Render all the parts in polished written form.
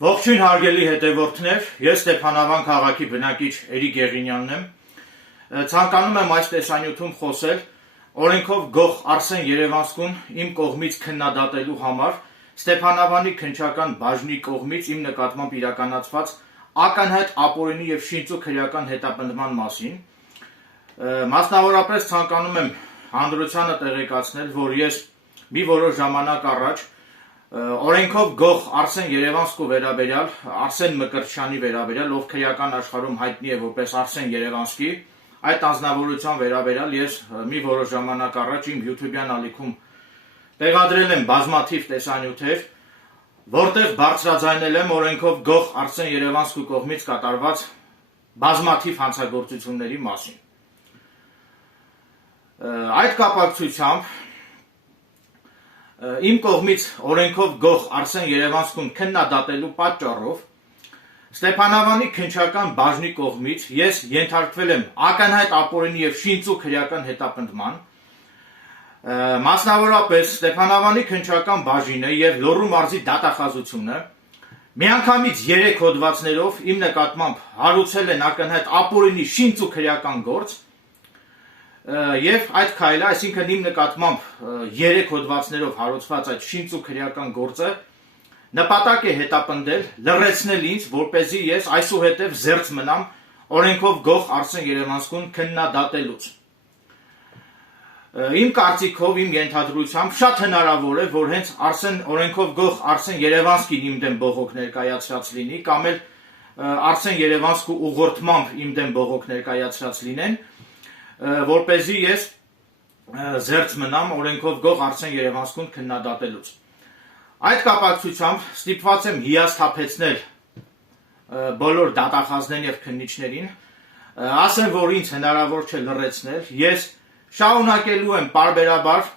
Ողջույն հարգելի հետևորդներ, ես Ստեփանավան քաղաքի բնակիչ Էրիկ Եղինյանն եմ։ Ցանկանում եմ այս տեսանյութում խոսել օրենքով գող Արսեն Երևանցուն իմ կողմից քննադատելու համար Ստեփանավանի քննչական բաժնի կողմից իմ նկատմամբ իրականացված ակնհայտ ապօրինի եւ շինծու քրեական հետապնդման մասին։ Մասնավորապես ցանկանում եմ հանրությանը տեղեկացնել, որ ես մի որոշ ժամանակ առաջ օրենքով գող Արսեն Երևանցու վերաբերյալ, Արսեն Մկրտչյանի վերաբերյալ, ով քրեական աշխարհում հայտնի է որպես Արսեն Երևանցի, այդ անձնավորության վերաբերյալ ես մի որոշ ժամանակ առաջ իմ YouTube-յան ալիքում տեղադրել եմ բազմաթիվ տեսանյութեր, որտեղ բարձրաձայնել եմ օրենքով գող Արսեն Երևանցու կողմից կատարված բազմաթիվ հանցագործությունների մասին։ Այդ կապակցությամբ իմ կողմից օրենքով գող Արսեն Երևանցուն քննադատելու պատճառով Ստեփանավանի քննչական բաժնի կողմից ես ենթարկվել եմ ակնհայտ ապօրինի եւ շինծու քրեական հետապնդման, մասնավորապես Ստեփանավանի քննչական բաժինը եւ Լոռու մարզի դատախազությունը միանգամից 3 հոդվածներով իմ նկատմամբ հարուցել են ակնհայտ ապօրինի շինծու քրեական գործ եւ այդ քայլը, այսինքն իմ նկատմամբ 3 հոդվածներով հարուցված այդ շինծու քրեական գործը նպատակ է հետապնդել լրացնել ինձ, որպեսզի ես այսուհետև զերծ մնամ օրենքով գող Արսեն Երևանցուն քննադատելուց։ Իմ կարծիքով, իմ ենթադրությամբ շատ հնարավոր է, որ հենց օրենքով գող Արսեն Երևանցին իմ դեմ բողոք ներկայացրած լինի, կամ էլ Արսեն Երևանցու ուղղորդմամբ իմ դեմ բողոք ներկայացրած լինեն, որպեսզի ես զերծ մնամ օրենքով գող Արսեն Երևանցուն քննադատելուց։ Այդ կապակցությամբ ստիպված եմ հիասթափեցնել բոլոր դատախազներին եւ քննիչներին, ասեմ, որ ինձ հնարավոր չէ լրացնել, ես շարունակելու եմ պարբերաբար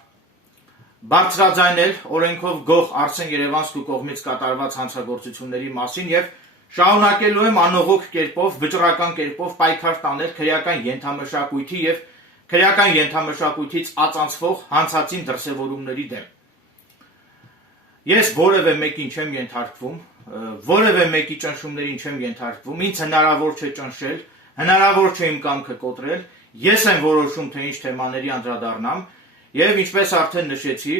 բարձրաձայնել օրենքով գող Արսեն Երևանցու կողմից կատարված հանցագործությունների մասին եւ շարունակելու եմ անողոք կերպով, վճռական կերպով պայքար տանել քրեական ենթամշակույթի եւ քրեական ենթամշակույթից ածանցվող հանցածին դրսևորումների դեմ։ Ես որևէ մեկին չեմ ենթարկվում, որևէ մեկի ճնշումներին չեմ ենթարկվում, ինձ հնարավոր չէ ճնշել, հնարավոր չէ իմ կամքը կոտրել, ես եմ որոշում, թե ինչ թեմաների անդրադառնամ, եւ ինչպես արդեն նշեցի,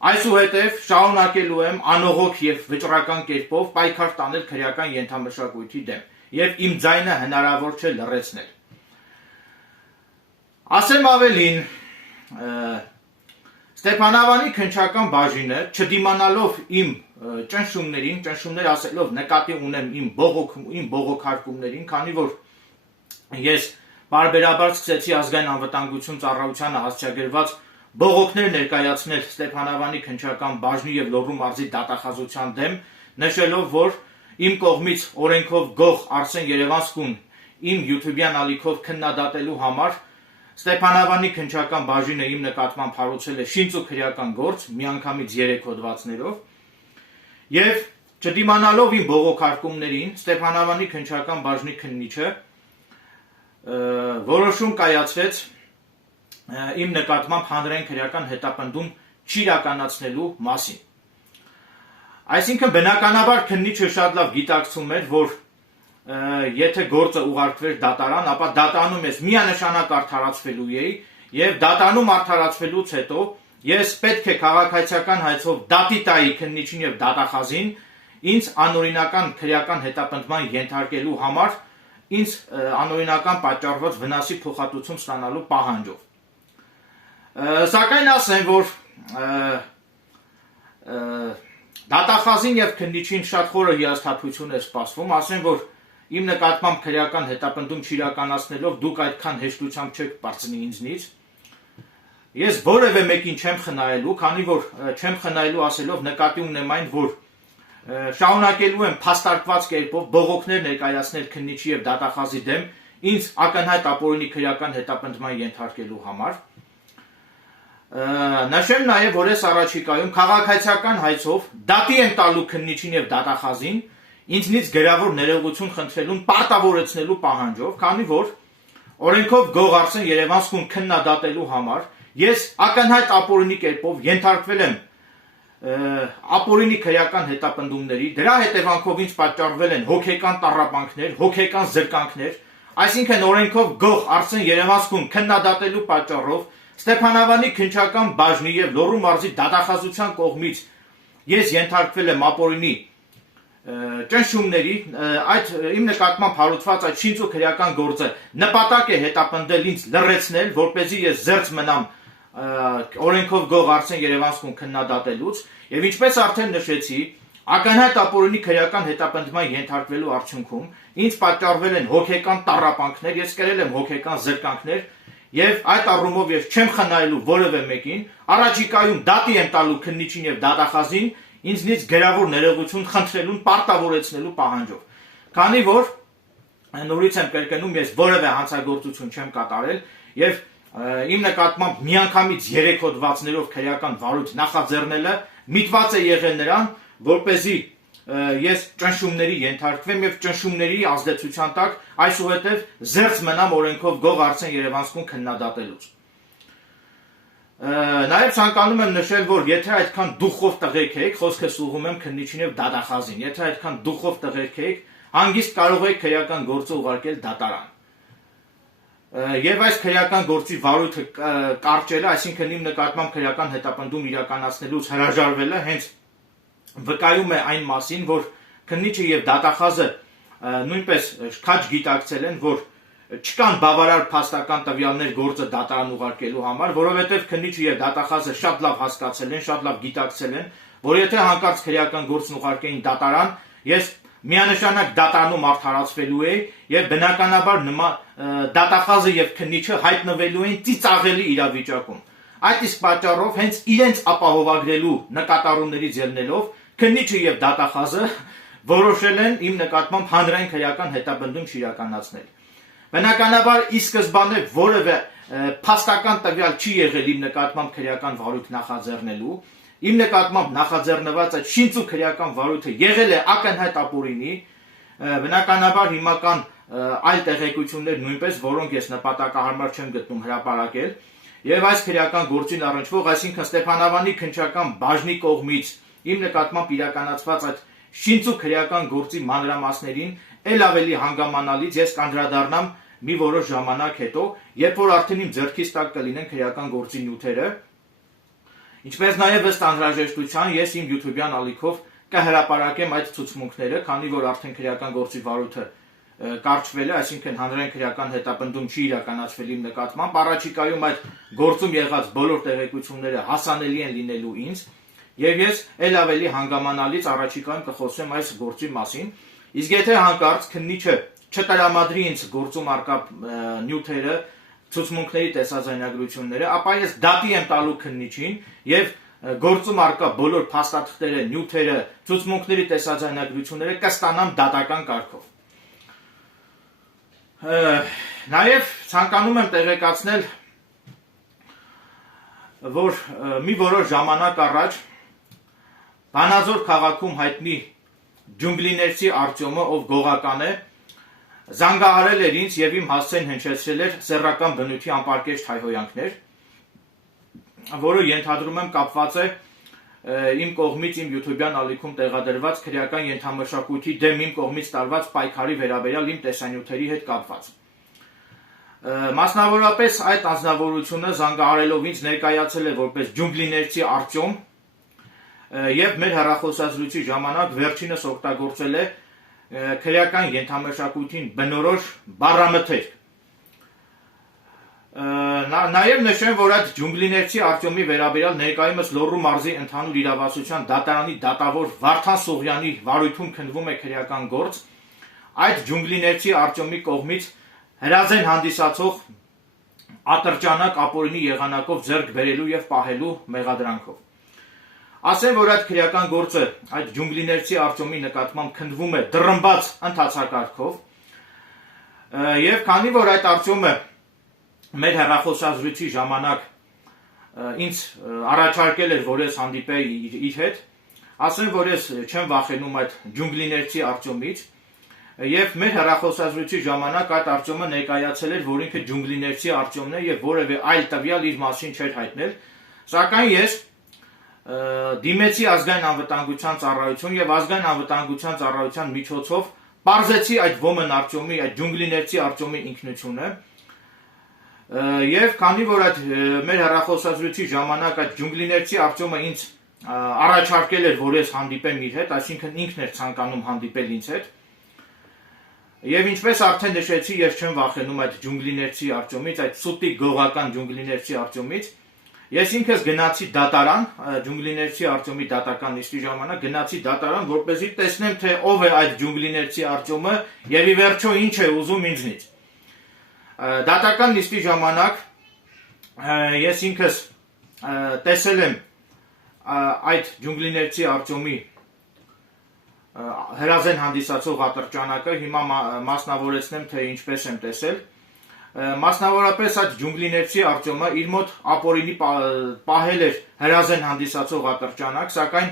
այսուհետև շարունակելու եմ անողոք եւ վճռական կերպով պայքար տանել քրեական ենթամշակույթի դեմ, եւ իմ ձայնը հնարավոր չէ լռեցնել։ Ասեմ ավելին, Ստեփանավանի քննչական բաժինը, չդիմանալով իմ ճնշումներին, ճնշումներ ասելով նկատի ունեմ իմ բողոքարկումներին, քանի որ ես բարբերաբար սկսեցի ազգային անվտանգություն ծառայությանը հասցեագրված բողոքներ ներկայացնել Ստեփանավանի քննչական բաժնի եւ Լոռու մարզի դատախազության դեմ, նշելով, որ իմ կողմից օրենքով գող Արսեն Երևանցուն իմ YouTube-յան ալիքով քննադատելու համար Ստեփանավանի քննչական բաժինը իմ նկատմամբ հարուցել է շինծու քրեական գործ, միանգամից 3 հոդվածներով, եւ չդիմանալով իմ բողոքարկումներին, Ստեփանավանի քննչական բաժնի քննիչը որոշում կայացրեց իմ նկատմամբ հանրային քրեական հետապնդում չիրականացնելու մասին։ Այսինքն բնականաբար քննիչը շատ լավ գիտակցում էր, որ եթե գործը ուղարկվեր դատարան, ապա դատարանում ես միանշանակ արդարացվելու էի եւ դատարանում արդարացվելուց հետո ես պետք է քաղաքացիական հայցով դատի տայի քննիչին եւ դատախազին ինձ անօրինական քրեական հետապնդման ենթարկելու համար ինձ անօրինական պատճառված վնասի փոխհատուցում ստանալու պահանջով։ Սակայն ասեմ, որ դատախազին եւ քննիչին շատ խորը հիասթափություն է սպասվում, ասեմ, որ իմ նկատմամբ քրեական հետապնդում չիրականացնելով դուք այդքան հեշտությամբ չեք բարձնի ինձնից։ Ես որևէ մեկին չեմ խնայելու, քանի որ չեմ խնայելու ասելով նկատի ունեմ այն, որ շարունակելու եմ փաստարկված կերպով բողոքներ ներկայացնել քննիչի եւ դատախազի դեմ ինձ ակնհայտ ապօրինի քրեական հետապնդման ենթարկելու համար։ Նշեմ նաեւ, որ ես առաջիկայում քաղաքացիական հայցով դատի եմ տալու քննիչին եւ դատախազին ինձնից գրավոր ներողություն խնդրելուն պարտավորեցնելու պահանջով, քանի որ օրենքով գող Արսեն Երևանցուն քննադատելու համար ես ակնհայտ ապօրինի կերպով ենթարկվել եմ ապօրինի քրեական հետապնդումների, դրա հետևանքով ինձ պատճառվել են հոգեկան տառապանքներ, հոգեկան զրկանքներ, այսինքն օրենքով գող Արսեն Երևանցուն քննադատելու պատճառով Ստեփանավանի քննչական բաժնի եւ Լոռու մարզի դատախազության կողմից ես ենթարկվել եմ ապօրինի ճնշումների, այդ իմ նկատմամբ հարուցված այդ շինծ ու քրեական գործը նպատակ է հետապնդել ինձ լռեցնել, որպեսզի ես զերծ մնամ օրենքով գող Արսեն Երևանցուն քննադատելուց, եւ ինչպես արդեն նշեցի, ակնհայտ ապօրինի քրեական հետապնդման ենթարկվելու արդյունքում ինձ պատճառվել են հոգեկան տառապանքներ, ես կրել եմ հոգեկան զրկանքներ, եւ այդ առումով ես չեմ խնայելու որևէ մեկին, առաջիկայում դատի եմ տալու քննիչին եւ դատախազին ինձնից գրավոր ներողություն խնդրելուն պարտավորեցնելու պահանջով, քանի որ նորից եմ կրկնում, ես որևէ հանցագործություն չեմ կատարել եւ իմ նկատմամբ միանգամից 3 հոդվածներով քրեական վարույթ նախաձեռնելը միտված է եղել նրան, որպեսզի ես ճնշումների ենթարկվեմ եւ ճնշումների ազդեցության տակ այսուհետեւ զերծ մնամ օրենքով գող Արսեն Երևանցուն քննադատելուց։ Նաեւ ցանկանում եմ նշել, որ եթե այդքան դուխով տղեկ եք, խոսքս ուղղում եմ քննիչին եւ դատախազին, եթե այդքան դուխով տղեկ եք, հանգիստ կարող եք քրեական գործը ուղարկել դատարան։ Եվ այս քրեական գործի վարույթը կարճելը, այսինքն իմ նկատմամբ քրեական հետապնդում իրականացնելուց հրաժարվելը հենց վկայում է այն մասին, որ քննիչը եւ դատախազը նույնպես քաջ գիտակցել են, որ չկան բավարար փաստական տվյալներ գործը դատարան ուղարկելու համար, որովհետեւ քննիչը եւ դատախազը շատ լավ հասկացել են, շատ լավ գիտակցել են, որ եթե հանկարծ քրեական գործն ուղարկեին դատարան, ես միանշանակ դատարանում արդարացվելու է եւ բնականաբար դատախազը եւ քննիչը հայտնվելու են ծիծաղելի իրավիճակում։ Այդ իսկ պատճառով հենց իրենց ապահովագրելու նկատառումներից ելնելով քննիչը եւ դատախազը որոշել են իմ նկատմամբ հանրային քրեական հետապնդում չիրականացնել։ Բնականաբար ի սկզբանե որևէ փաստական տվյալ չի եղել իմ նկատմամբ քրեական վարույթ նախաձեռնելու, իմ նկատմամբ նախաձեռնված այդ շինծ ու քրեական վարույթը եղել է ակնհայտ ապօրինի, բնականաբար հիմա կան այլ տեղեկություններ նույնպես, որոնք ես նպատակահարմար չեմ գտնում հրապարակել, եւ այս քրեական գործին առնչվող, այսինքն Ստեփանավանի քննչական բաժնի կողմից իմ նկատմամբ իրականացված այդ շինծ ու քրեական գործի մանրամասներին ել ավելի հանգամանալից ես կանդրադառնամ մի որոշ ժամանակ հետո, երբ որ արդեն իմ ձեռքից տակ կլինեն քրեական գործի նյութերը, ինչպես նաև ըստ անհրաժեշտության ես իմ YouTube-յան ալիքով կհրապարակեմ այդ ցուցմունքները, քանի որ արդեն քրեական գործի վարույթը կարճվել է, այսինքն հանրային քրեական հետապնդում չի իրականացվել իմ նկատմամբ, առաջիկայում այդ գործում եղած բոլոր տեղեկությունները հասանելի են լինելու ինձ, եւ ես ել ավելի հանգամանալից առաջիկայում կխոսեմ այս գործի մասին, իսկ եթե հանկարծ քննիչը չտրամադրի ինձ գործում առկա նյութերը, ցուցմունքների տեսաձայնագրությունները, ապա ես դատի եմ տալու քննիչին եւ գործում առկա բոլոր փաստաթղթերը, նյութերը, ցուցմունքների տեսաձայնագրությունները կստանամ դատական կարգով։ Նաեւ ցանկանում եմ տեղեկացնել, որ մի որոշ ժամանակ առաջ Վանաձոր քաղաքում հայտնի ջունգլիներցի Արտյոմը, ով գողական է, զանգահարել էր ինձ եւ իմ հասցեն հնչեցրել էր սեռական բնույթի անպարկեշտ հայհոյանքներ, որը ենթադրում եմ կապված է իմ կողմից իմ YouTube-յան ալիքում տեղադրված քրեական ենթամշակույթի դեմ իմ կողմից տարված պայքարի վերաբերյալ իմ տեսանյութերի հետ կապված։ Մասնավորապես այդ անձնավորությունը զանգահարելով ինձ ներկայացել է որպես ջունգլիներցի Արտյոմ եւ մեր հեռախոսազրույցի ժամանակ վերջինս օգտագործել է քրեական ենթամշակույթին բնորոշ բառամթերք։ Նաեւ նշեմ, որ այդ ջունգլիներցի Արտյոմի վերաբերյալ ներկայումս Լոռու մարզի ընդհանուր իրավասության դատարանի դատավոր Վարդան Սողյանի վարույթում քննվում է քրեական գործ այդ ջունգլիներցի Արտյոմի կողմից հրազեն հանդիսացող ատրճանակ ապօրինի եղանակով ձեռք բերելու եւ պահելու մեղադրանքով։ Ասեմ, որ այդ քրեական գործը այդ ջունգլիներցի Արտյոմի նկատմամբ քննվում է դռնբաց ընթացակարգով եւ քանի որ այդ Արտյոմը մեր հեռախոսազրույցի ժամանակ ինձ առաջարկել էր, որ ես հանդիպեի իր հետ, ասեմ, որ ես չեմ վախենում այդ ջունգլիներցի Արտյոմից եւ մեր հեռախոսազրույցի ժամանակ այդ Արտյոմը ներկայացել էր, որ ինքը ջունգլիներցի Արտյոմն է եւ որևէ այլ տվյալ իր մասին չէր հայտնել, սակայն ես դիմեցի ազգային անվտանգության ծառայություն եւ ազգային անվտանգության ծառայության միջոցով պարզեցի այդ ոմն Արտյոմի, այդ ջունգլիներցի Արտյոմի ինքնությունը եւ քանի որ այդ մեր հեռախոսազրույցի ժամանակ այդ ջունգլիներցի Արտյոմը ինձ առաջարկել էր, որ ես հանդիպեմ իր հետ, այսինքն ինքն էր ցանկանում հանդիպել ինձ հետ։ Եվ ինչպես արդեն նշեցի, ես չեմ վախենում այդ ջունգլիներցի Արտյոմից, այդ սուտիկ գողական ջունգլիներցի Արտյոմից։ Ես ինքս գնացի դատարան, ջունգլիներցի Արտյոմի դատական նիստի ժամանակ գնացի դատարան, որպեսզի տեսնեմ, թե ով է այդ ջունգլիներցի Արտյոմը եւ ի վերջո ինչ է ուզում ինձնից։ Դատական նիստի ժամանակ ես ինքս տեսել եմ այդ ջունգլիներցի Արտյոմի հրազեն հանդիսացող ատրճանակը, հիմա մասնավորեցնեմ, թե ինչպես եմ տեսել։ Մասնավորապես այդ ջունգլիներցի Արտյոմը իր մոտ ապօրինի պահել էր հրազեն հանդիսացող ատրճանակ, սակայն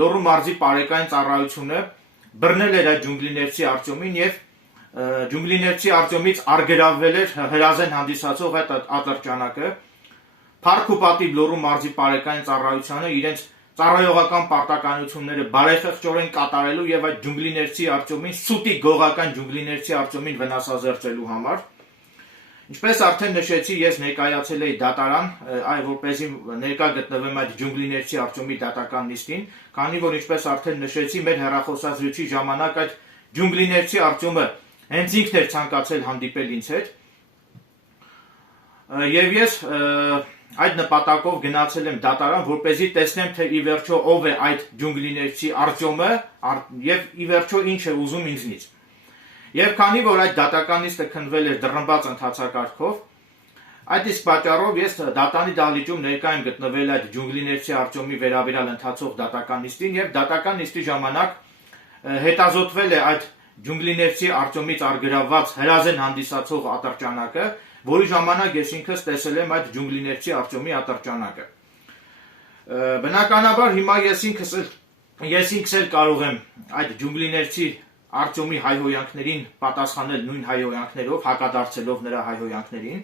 Լոռու մարզի պարեկային ծառայությունը բռնել էր այդ ջունգլիներցի Արտյոմին եւ ջունգլիներցի Արտյոմից արգելավվել էր հրազեն հանդիսացող այդ ատրճանակը։ Փառք ու պատիվ Լոռու մարզի պարեկային ծառայությանը իրենց ծառայողական պարտականությունները բարեխեղճորեն կատարելու եւ այդ ջունգլիներցի Արտյոմին, սուտի գողական ջունգլիներցի Արտյոմին վնասազերծելու համար։ Ինչպես արդեն նշեցի, ես ներկայացել էի դատարան, որպեսզի ներկա գտնվեմ այդ ջունգլիներցի Արտյոմի դատական նիստին, քանի որ ինչպես արդեն նշեցի, մեր հեռախոսազրույցի ժամանակ այդ ջունգլիներցի Արտյոմը հենց ինքն էր ցանկացել հանդիպել ինձ հետ։ Եվ ես այդ նպատակով գնացել եմ դատարան, որպեսզի տեսնեմ, թե ի վերջո ով է այդ ջունգլիներցի Արտյոմը եւ ի վերջո ինչ է ուզում ինձնից։ Եվ քանի որ այդ դատական նիստը քննվել էր դռնբաց ընթացակարգով, այդ իսկ պատճառով ես դատանի դահլիճում ներկա եմ գտնվել այդ ջունգլիներցի Արտյոմի վերաբերյալ ընթացող դատական նիստին եւ դատական նիստի ժամանակ հետազոտվել է այդ ջունգլիներցի Արտյոմից արգելավված հրազեն հանդիսացող ատրճանակը, որի ժամանակ ես ինքս տեսել եմ այդ ջունգլիներցի Արտյոմի ատրճանակը։ Բնականաբար հիմա ես ինքս էլ կարող եմ այդ ջունգլիներցի Արտյոմի հայհոյանքներին պատասխանել նույն հայհոյանքներով, հակադարձելով նրա հայհոյանքներին,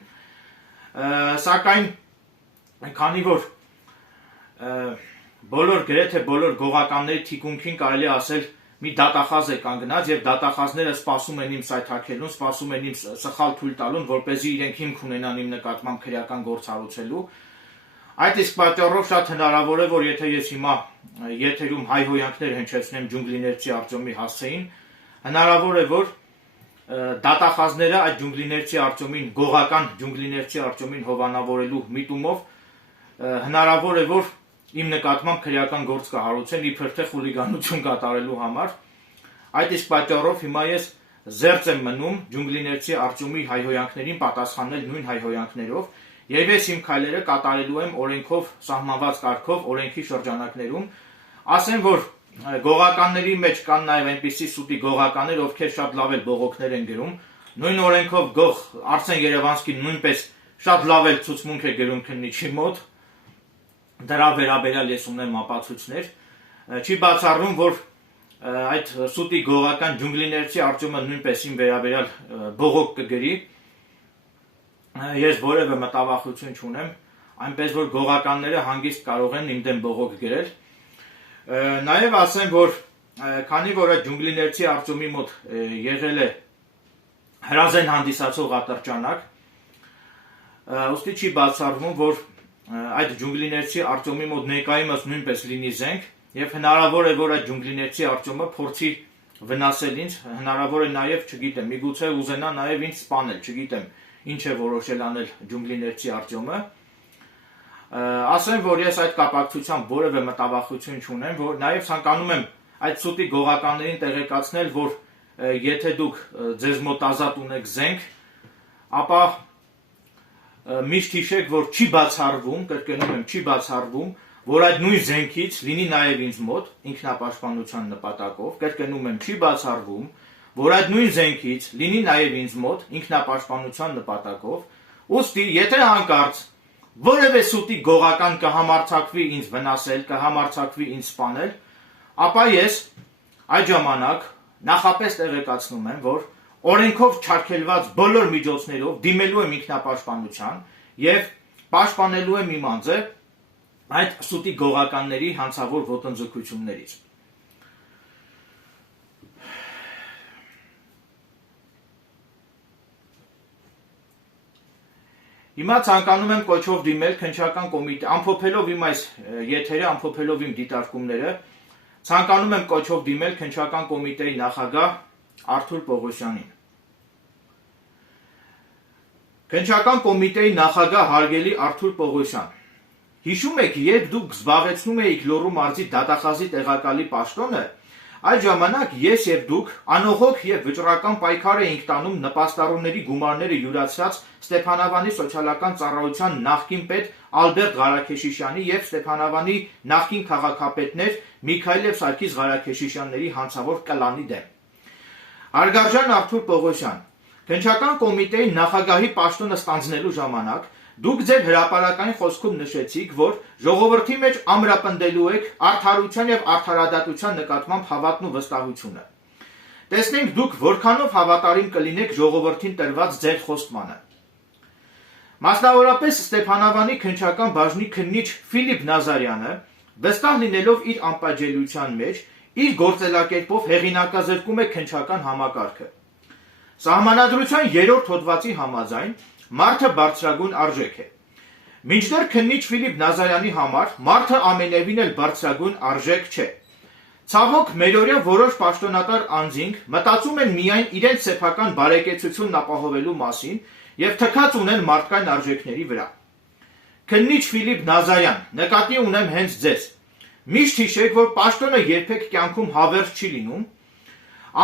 սակայն քանի որ գրեթե բոլոր գողականների թիկունքին կարելի ասել մի դատախազ է կանգնած եւ դատախազները սպասում են իմ սայթաքելուն, սպասում են իմ սխալ թույլ տալուն, որպեսզի իրենք հիմք ունենան իմ նկատմամբ քրեական գործ հարուցելու։ Այդ իսկ պատճառով շատ հնարավոր է, որ եթե ես հիմա եթերում հայհոյանքներ հնչեցնեմ ջունգլիներցի Արտյոմի հասցեին, հնարավոր է, որ դատախազները այդ ջունգլիներցի Արտյոմին, գողական ջունգլիներցի Արտյոմին հովանավորելու միտումով հնարավոր է, որ իմ նկատմամբ քրեական գործ կհարուցեն իբր թե խուլիգանություն կատարելու համար։ Այդ իսկ պատճառով հիմա ես զերծ եմ մնում ջունգլիներցի Արտյոմի հայհոյանքներին պատասխանել նույն հայհոյանքներով եւ ես իմ քայլերը կատարելու եմ օրենքով սահմանված կարգով, օրենքի շրջանակներում։ Ասեմ, որ գողականների մեջ կան նաեւ այնպիսի սուտի գողականներ, ովքեր շատ լավ էլ բողոքներ են գրում։ Նույն օրենքով գող Արսեն Երևանսկին նույնպես շատ լավ էլ ցուցմունք է գրում քննիչի մոտ։ Դրա վերաբերյալ ես ունեմ ապացույցներ։ Չի բացառվում, որ այդ սուտի գողական ջունգլիներցի Արտյոմը նույնպես իմ վերաբերյալ բողոք կգրի։ Ես որևէ մտավախություն չունեմ, այնպես որ գողականները հանգիստ կարող են իմ դեմ բողոք գրել։ Նաև ասեմ, որ քանի որ այդ ջունգլիներցի Արտյոմի մոտ եղել է հրազեն հանդիսացող ատրճանակ, ուստի չի բացառվում, որ այդ ջունգլիներցի Արտյոմի մոտ ներկայումս նույնպես լինի զենք եւ հնարավոր է, որ այդ ջունգլիներցի Արտյոմը փորձի վնասել ինձ, հնարավոր է նաեւ, չգիտեմ, միգուցե ուզենա նաեւ ինձ սպանել, չգիտեմ, ինչ է որոշել անել ջունգլիներցի Արտյոմը։ Ասեմ, որ ես այդ կապակցությամբ որևէ մտավախություն չունեմ, որ նաեւ ցանկանում եմ այդ սուտի գողականներին տեղեկացնել, որ եթե դուք ձեզ մոտ ազատ ունեք զենք, ապա միշտ հիշեք, որ չի բացառվում, կրկնում եմ, չի բացառվում, որ այդ նույն զենքից լինի նաև ինձ մոտ ինքնապաշտպանության նպատակով, կրկնում եմ, չի բացառվում, որ այդ նույն զենքից լինի նաև ինձ մոտ ինքնապաշտպանության նպատակով, ուստի եթե հանկարծ որևէ սուտի գողական կհամարձակվի ինձ վնասել, կհամարձակվի ինձ սպանել, ապա ես այդ ժամանակ նախապես տեղեկացնում եմ, որ օրենքով չարգելված բոլոր միջոցներով դիմելու եմ ինքնապաշտպանության եւ պաշտպանելու եմ իմ անձը այդ սուտի գողականների հանցավոր ոտնձգություններից։ Հիմա ցանկանում եմ կոչով դիմել քննչական կոմիտե, ամփոփելով իմ այս եթերը, ամփոփելով իմ դիտարկումները, ցանկանում եմ կոչով դիմել քննչական կոմիտեի նախագահ Արթուր Պողոսյանին։ Քննչական կոմիտեի նախագահ հարգելի Արթուր Պողոսյան, հիշում եք, երբ դուք զբաղեցնում էիք Լոռու մարզի դատախազի տեղակալի պաշտոնը, այդ ժամանակ ես եւ դուք անողոք եւ վճռական պայքար էինք տանում նպաստառուների գումարները յուրացած Ստեփանավանի սոցիալական ծառայության նախկին պետ Ալբերտ Ղարաքեշիշյանի եւ Ստեփանավանի նախկին քաղաքապետներ Միքայել եւ Սարգիս Ղարաքեշիշյանների հանցավոր կլանի դեմ։ Հարգարժան Արթուր Պողոսյան, քննչական կոմիտեի նախագահի պաշտոնը ստանձնելու ժամանակ դուք ձեր հրապարակային խոսքում նշեցիք, որ ժողովրդի մեջ ամրապնդելու եք արդարության եւ արդարադատության նկատմամբ հավատն ու վստահությունը։ Տեսնենք դուք որքանով հավատարիմ կլինեք ժողովրդին տրված ձեր խոստմանը։ Մասնավորապես Ստեփանավանի քննչական բաժնի քննիչ Ֆիլիպ Նազարյանը, վստահ լինելով իր անպատժելիության մեջ, իր գործելակերպով հեղինակազրկում է քննչական համակարգը։ Սահմանադրության 3-րդ հոդվածի համաձայն մարդը բարձրագույն արժեք է։ Մինչդեռ քննիչ Ֆիլիպ Նազարյանի համար մարդը ամենևին էլ բարձրագույն արժեք չէ։ Ցավոք, մերօրյա որոշ պաշտոնատար անձինք մտածում են միայն իրենց սեփական բարեկեցությունն ապահովելու մասին եւ թքած ունեն մարդկային արժեքների վրա։ Քննիչ Ֆիլիպ Նազարյան, նկատի ունեմ հենց ձեզ։ Միշտ հիշեք, որ պաշտոնը երբեք կյանքում հավերժ չի լինում։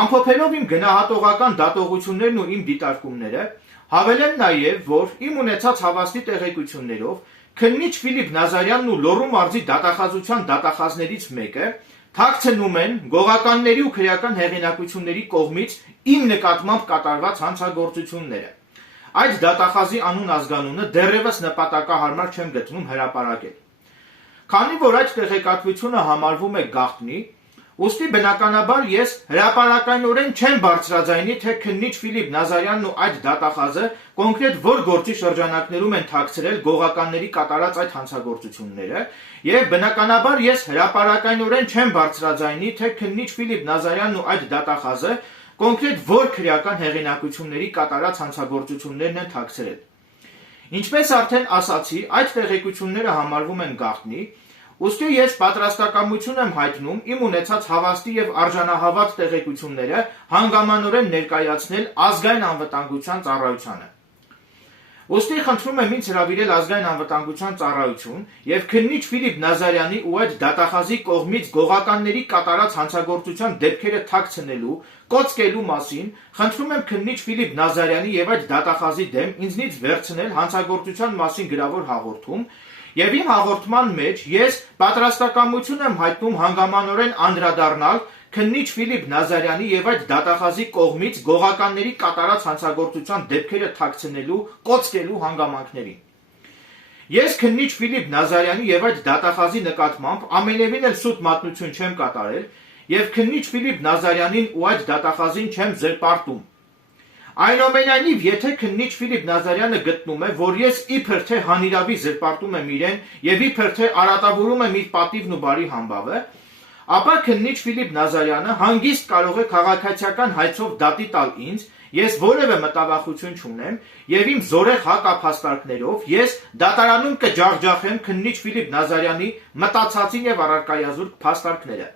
Ամփոփելով իմ գնահատողական դատողություններն ու իմ դիտարկումները, հավելեմ նաև, որ իմ ունեցած հավաստի տեղեկություններով քննիչ Ֆիլիպ Նազարյանն ու Լոռու մարզի դատախազության դատախազներից մեկը թաքցնում են գողականների ու քրեական հեղինակությունների կողմից իմ նկատմամբ կատարված հանցագործությունները։ Այդ դատախազի անուն ազգանունը դեռևս նպատակահարմար չեմ գտնում հրապարակել։ Քանի որ այդ տեղեկատվությունը համարվում է գաղտնի, ուստի բնականաբար ես հրապարակայնորեն չեմ բարձրաձայնի, թե քննիչ Ֆիլիպ Նազարյանն ու այդ դատախազը կոնկրետ որ գործի շրջանակներում են թաքցրել գողականների կատարած այդ հանցագործությունները, եւ բնականաբար ես հրապարակայնորեն չեմ բարձրաձայնի, թե քննիչ Ֆիլիպ Նազարյանն ու այդ դատախազը կոնկրետ որ քրեական հեղինակությունների կատարած հանցագործություններն են թաքցրել։ Ինչպես արդեն ասացի, այդ տեղեկությունները համարվում են գաղտնի, ուստի ես պատրաստակամություն եմ հայտնում իմ ունեցած հավաստի եւ արժանահավատ տեղեկությունները հանգամանորեն ներկայացնել ազգային անվտանգության ծառայությանը։ Ուստի խնդրում եմ ինձ հրավիրել ազգային անվտանգության ծառայություն եւ քննիչ Ֆիլիպ Նազարյանի ու այդ դատախազի կողմից գողականների կատարած հանցագործության դեպքերը թաքցնելու, կոծկելու մասին, խնդրում եմ քննիչ Ֆիլիպ Նազարյանի եւ այդ դատախազի դեմ ինձնից վերցնել հանցագործության մասին գրավոր հաղորդում, եւ իմ հաղորդման մեջ ես պատրաստակամություն եմ հայտնում հանգամանորեն անդրադառնալ քննիչ Ֆիլիպ Նազարյանի եւ այդ դատախազի կողմից գողականների կատարած հանցագործության դեպքերը թաքցնելու, կոծկելու հանգամանքներին։ Ես քննիչ Ֆիլիպ Նազարյանի եւ այդ դատախազի նկատմամբ ամենևին էլ սուտ մատնություն չեմ կատարել եւ քննիչ Ֆիլիպ Նազարյանին ու այդ դատախազին չեմ զրպարտում։ Այնուամենայնիվ, եթե քննիչ Ֆիլիպ Նազարյանը գտնում է, որ ես իբր թե հանիրավի զրպարտում եմ իրեն եւ իբր թե արատավորում եմ իր պատիվն ու բարի համբավը, ապա քննիչ Ֆիլիպ Նազարյանը հանգիստ կարող է քաղաքացիական հայցով դատի տալ ինձ, ես որևէ մտավախություն չունեմ եւ իմ զորեղ հակափաստարկներով ես դատարանում կջախջախեմ քննիչ Ֆիլիպ Նազարյանի մտածածին եւ առարկայազուրկ փաստարկները։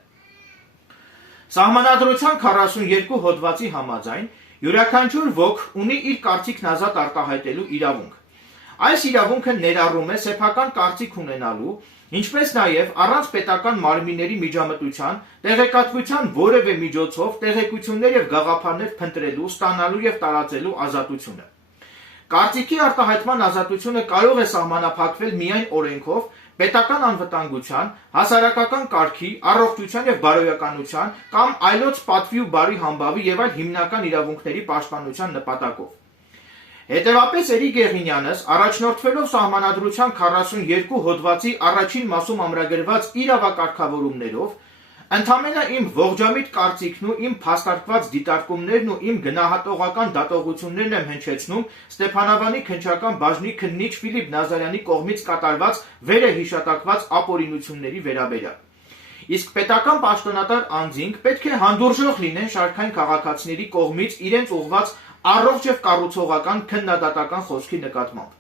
Սահմանադրության 42 հոդվածի համաձայն յուրաքանչյուր ոք ունի իր կարծիքն ազատ արտահայտելու իրավունք։ Այս իրավունքը ներառում է սեփական կարծիք ունենալու, ինչպես նաև առանց պետական մարմինների միջամտության, տեղեկատվության որևէ միջոցով տեղեկություններ եւ գաղափարներ փնտրելու, ստանալու եւ տարածելու ազատությունը։ Կարծիքի արտահայտման ազատությունը կարող է սահմանափակվել միայն օրենքով, պետական անվտանգության, հասարակական կարգի, առողջության եւ բարոյականության կամ այլոց պատվի ու բարի համբավի եւ այլ հիմնական իրավունքների պաշտպանության նպատակով։ Հետևապես Էրիկ Եղինյանս, առաջնորդվելով Սահմանադրության 42 հոդվածի առաջին մասում ամրագրված իրավակարգավորումներով, Ընդամենը իմ ողջամիտ կարծիքն ու իմ փաստարկված դիտարկումներն ու իմ գնահատողական դատողություններն եմ հնչեցնում Ստեփանավանի քննչական բաժնի քննիչ Ֆիլիպ Նազարյանի կողմից կատարված վերը հիշատակված ապօրինությունների վերաբերյալ։ Իսկ պետական պաշտոնատար անձինք պետք է հանդուրժող լինեն շարքային քաղաքացիների կողմից իրենց ուղղված առողջ եւ կառուցողական քննադատական խոսքի նկատմամբ։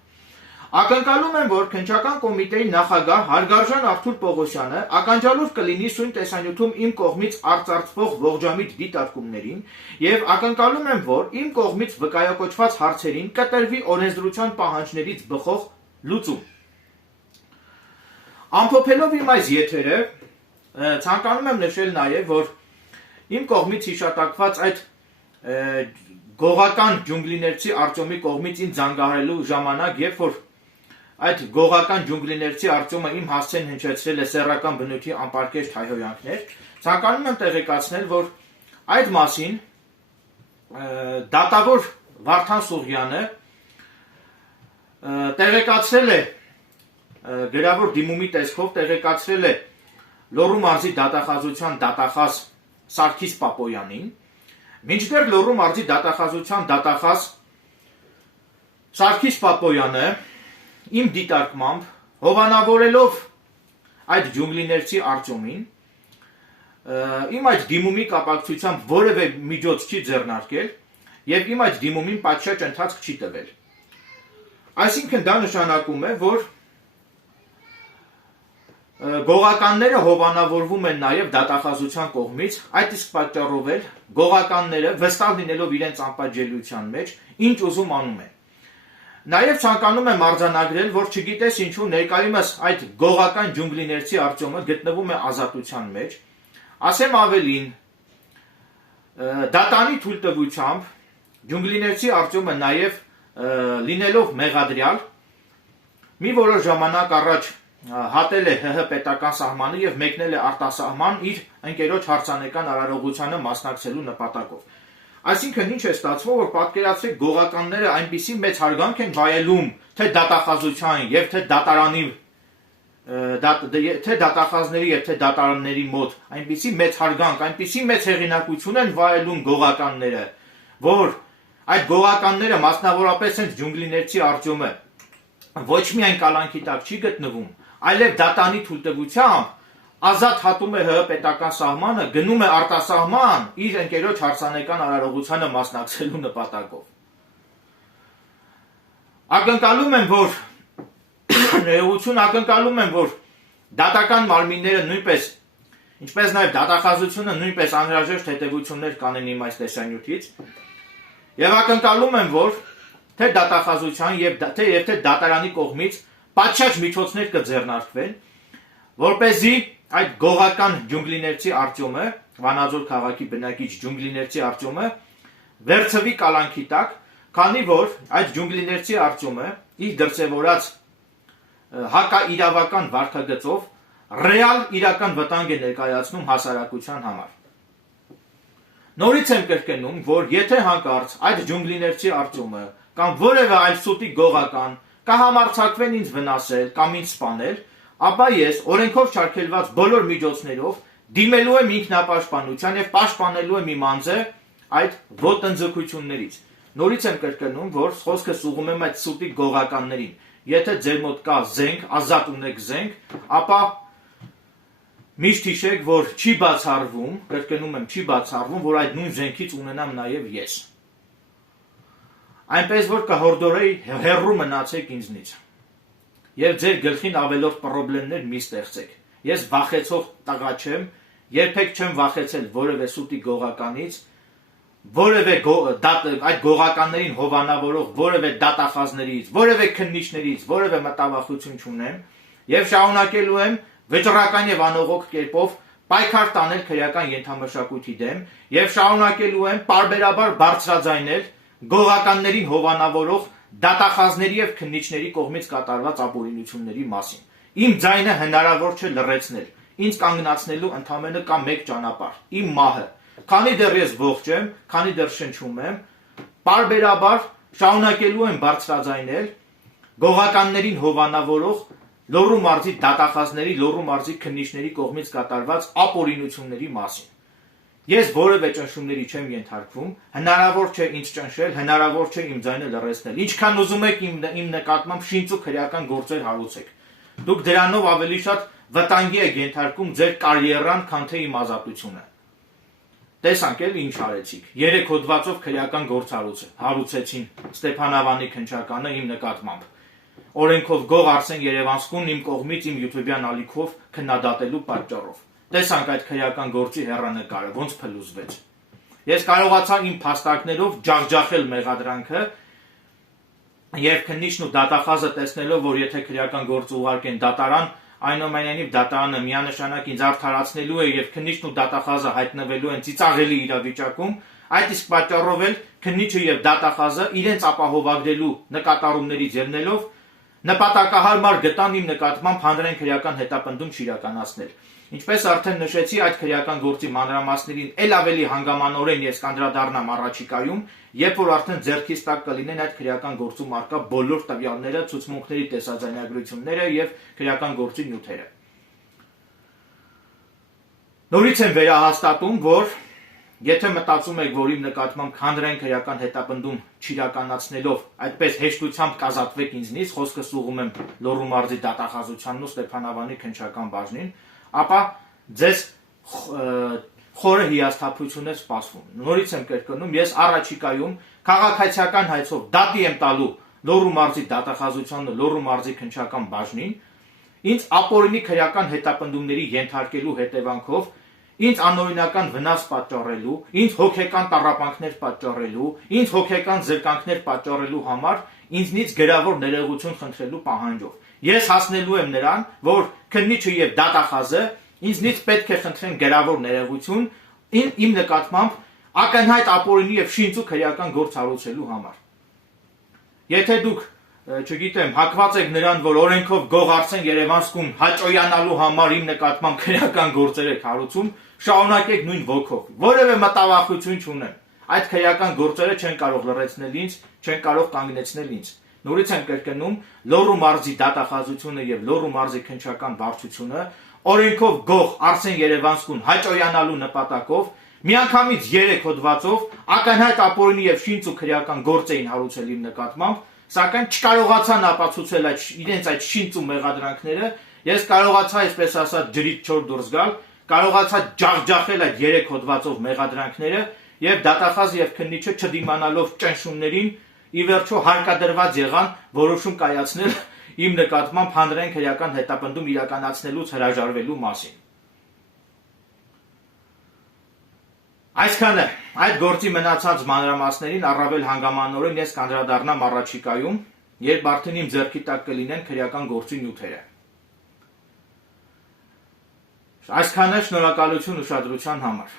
Ակնկալում եմ, որ քննչական կոմիտեի նախագահ հարգարժան Արթուր Պողոսյանը ականջալուր կլինի սույն տեսանյութում իմ կողմից արծարծվող ողջամիտ դիտարկումներին եւ ակնկալում եմ, որ իմ կողմից վկայակոչված հարցերին կտրվի օրենսդրության պահանջներից բխող լուծում։ Ամփոփելով իմ այս եթերը, ցանկանում եմ նշել նաեւ, որ իմ կողմից հիշատակված այդ գողական ջունգլիներցի Արտյոմի կողմից ինձ զանգահարելու ժամանակ, երբ որ այդ գողական ջունգլիներցի Արտյոմը իմ հասցեն հնչեցրել է սեռական բնույթի անպարկեշտ հայհոյանքներ, ցանկանում եմ տեղեկացնել, որ այդ մասին դատավոր Վարդան Սուղյանը տեղեկացրել է գրավոր դիմումի տեսքով տեղեկացրել է Լոռու մարզի դատախազության դատախազ Սարգիս Պապոյանին, մինչդեռ Լոռու մարզի դատախազության դատախազ Սարգիս Պապոյանը իմ դիտարկմամբ հովանավորելով այդ ջունգլիներցի Արտյոմին, իմ այդ դիմումի կապակցությամբ որևէ միջոց չի ձեռնարկել եւ իմ այդ դիմումին պատշաճ ընթացք չի տվել։ Այսինքն դա նշանակում է, որ գողականները հովանավորվում են նաեւ դատախազության կողմից, այդ իսկ պատճառով էլ գողականները վստահ լինելով իրենց անպատժելիության մեջ, ինչ ուզում անում են։ Նաև ցանկանում եմ արձանագրել, որ չգիտես ինչու ներկայումս այդ գողական ջունգլիներցի Արտյոմը գտնվում է ազատության մեջ, ասեմ ավելին, դատանի թույլտվությամբ ջունգլիներցի Արտյոմը նաև լինելով մեղադրյալ, մի որոշ ժամանակ առաջ հատել է ՀՀ պետական սահմանը եւ մեկնել է արտասահման իր ընկերոջ հարցանեկան արարողությանը մասնակցելու նպատակով։ Այսինքն ինչ է ստացվում, որ պատկերացրեք գողականները այնպիսի մեծ հարգանք են վայելում թե դատախազության եւ թե դատարանի թե դատախազների եւ թե դատարանների մոտ, այնպիսի մեծ հարգանք, այնպիսի մեծ հեղինակություն են վայելում գողականները, որ այդ գողականները մասնավորապես հենց ջունգլիներցի Արտյոմը ոչ միայն կալանքի տակ չի գտնվում, այլև դատանի թույլտվությամբ ազատ հատում է ՀՀ պետական սահմանը, գնում է արտասահման իր ընկերոջ հարցանեկան արարողությանը մասնակցելու նպատակով։ Ակնկալում եմ, որ դատական մարմինները նույնպես, ինչպես նաև դատախազությունը նույնպես անհրաժեշտ հետևություններ կանեն իմ այս տեսանյութից, եւ ակնկալում եմ, որ թե դատախազության եւ թե դատարանի կողմից պատշաճ միջոցներ կձեռնարկվեն, որպեսզի այդ գողական ջունգլիներցի Արտյոմը, Վանաձոր քաղաքի բնակիչ ջունգլիներցի Արտյոմը վերցվի կալանքի տակ, քանի որ այդ ջունգլիներցի Արտյոմը իր դրսևորած հակաիրավական վարքագծով ռեալ իրական վտանգ է ներկայացնում հասարակության համար։ Նորից եմ կրկնում, որ եթե հանկարծ այդ ջունգլիներցի Արտյոմը կամ որևէ այլ սուտի գողական կհամարձակվեն ինձ վնասել կամ ինձ սպանել, ապա ես օրենքով չարգելված բոլոր միջոցներով դիմելու եմ ինքնապաշտպանության եւ պաշտպանելու եմ իմ անձը այդ ոտնձգություններից։ Նորից եմ կրկնում, որ խոսքս ուղղում եմ այդ սուտի գողականներին։ Եթե ձեր մոտ կա զենք, ազատ ունեք զենք, ապա միշտ հիշեք, որ չի բացառվում, կրկնում եմ, չի բացառվում, որ այդ նույն զենքից ունենամ նաեւ ես։ Այնպես որ կհորդորեի հեռու մնացեք ինձնից։ Եվ ձեր գլխին ավելորդ պրոբլեմներ մի ստեղծեք։ Ես վախեցող տղա չեմ, երբեք չեմ վախեցել որևէ սուտի գողականից, որևէ այդ գողականներին հովանավորող որևէ դատախազներից, որևէ քննիչներից, որևէ մտավախություն չունեմ, եւ շարունակելու եմ վճռական եւ անողոք կերպով պայքար տանել քրեական ենթամշակույթի դեմ եւ շարունակելու եմ պարբերաբար բարձրաձայնել գողականներին հովանավորող դատախազների եւ քննիչների կողմից կատարված ապօրինությունների մասին։ Իմ ձայնը հնարավոր չէ լռեցնել։ Ինձ կանգնացնելու ընդամենը կա մեկ ճանապարհ՝ իմ մահը։ Քանի դեռ ես ողջ եմ, քանի դեռ շնչում եմ, պարբերաբար շարունակելու եմ բարձրաձայնել գողականներին հովանավորող Լոռու մարզի դատախազների, Լոռու մարզի քննիչների կողմից կատարված ապօրինությունների մասին։ Ես որևէ ճնշումների չեմ ենթարկվում, հնարավոր չէ ինձ ճնշել, հնարավոր չէ իմ ձայնը լռեցնել։ Ինչքան ուզում եք իմ նկատմամբ շինծ ու քրեական գործեր հարուցեք։ Դուք դրանով ավելի շատ վտանգի եք ենթարկում ձեր կարիերան, քան թե իմ ազատությունը։ Տեսանք էլ ինչ արեցիք։ 3 հոդվածով քրեական գործ հարուցեցին Ստեփանավանի քննչականը իմ նկատմամբ։ Օրենքով գող Արսեն Երևանցուն իմ կողմից իմ YouTube-յան ալիքով քննադատելու պատճառով։ Տեսանք այդ քրեական գործի հեռանկարը, ոնց փլուզվեց։ Ես կարողացա իմ փաստարկներով ջախջախել մեղադրանքը եւ քննիչն ու դատախազը տեսնելով, որ եթե քրեական գործ ուղարկեն դատարան, այնուամենայնիվ դատարանը միանշանակ ինձ արդարացնելու է եւ քննիչն ու դատախազը հայտնվելու են ծիծաղելի իրավիճակում, այդ իսկ պատճառով էլ քննիչը եւ դատախազը իրենց ապահովագրելու նկատառումներից ելնելով նպատակահարմար գտան իմ նկատմամբ հանրային քրեական հետապնդում չիրականացնել։ Ինչպես արդեն նշեցի, այդ քրեական գործի մանրամասներին ել ավելի հանգամանորեն ես կանդրադառնամ առաջիկայում, երբ որ արդեն ձեռքից տակ կլինեն այդ քրեական գործում առկա բոլոր տվյալները, ցուցմունքների տեսաձայնագրությունները եւ քրեական գործի նյութերը։ Նորից եմ վերահաստատում, որ եթե մտածում եք, որ իմ նկատմամբ հանրային քրեական հետապնդում չիրականացնելով այդպես հեշտությամբ կազատվեք ինձնից, խոսքս ուղղում եմ Լոռու մարզի դատախազությանն ու Ստեփանավանի քննչական բաժնին, ապա ձեզ խորը հիասթափություն է սպասվում։ Նորից եմ կրկնում, ես առաջիկայում քաղաքացիական հայցով դատի եմ տալու Լոռու մարզի դատախազությանն ու Լոռու մարզի քննչական բաժնին, ինձ ապօրինի քրեական հետապնդումների ենթարկելու հետևանքով ինձ անօրինական վնաս պատճառելու, ինձ հոգեկան տառապանքներ պատճառելու, ինձ հոգեկան զրկանքներ պատճառելու համար ինձնից գրավոր ներողություն խնդրելու պահանջով։ Ես հասնելու եմ նրան, որ քննիչը եւ դատախազը ինձնից պետք է խնդրեն գրավոր ներողություն իմ նկատմամբ ակնհայտ ապօրինի եւ շինծ ու քրեական գործ հարուցելու համար։ Եթե դուք չգիտեմ, հակված եք նրան, որ օրենքով գող Արսեն Երևանցուն հաճոյանալու համար իմ նկատմամբ քրեական գործեր եք հարուցում, շարունակեք նույն ոգով։ Որևէ մտավախություն չունեմ։ Այդ քրեական գործերը չեն կարող լռեցնել ինձ, չեն կարող կանգնեցնել ինձ։ Նորից եմ կրկնում, Լոռու մարզի դատախազությունը եւ Լոռու մարզի քննչական վարչությունը օրենքով գող Արսեն Երևանցուն հաճոյանալու նպատակով միանգամից 3 հոդվածով ակնհայտ ապօրինի եւ շինծ ու քրեական գործ էին հարուցել իմ նկատմամբ, սակայն չկարողացան ապացուցել իրենց այդ շինծ ու մեղադրանքները, ես կարողացա, այսպես ասած, ջրից չոր դուրս գալ, կարողացա ջախջախել այդ 3 հոդվածով մեղադրանքները եւ դատախազը եւ քննիչը չդիմանալով ճնշումներին ի վերջո հարկադրված եղան որոշում կայացնել իմ նկատմամբ հանրային քրեական հետապնդում իրականացնելուց հրաժարվելու մասին։ Այսքանը այդ գործի մնացած մանրամասներին առավել հանգամանորեն ես կանդրադառնամ առաջիկայում, երբ արդեն իմ ձեռքի տակ կլինեն քրեական գործի նյութերը։ Այսքանը, շնորհակալություն ուշադրության համար։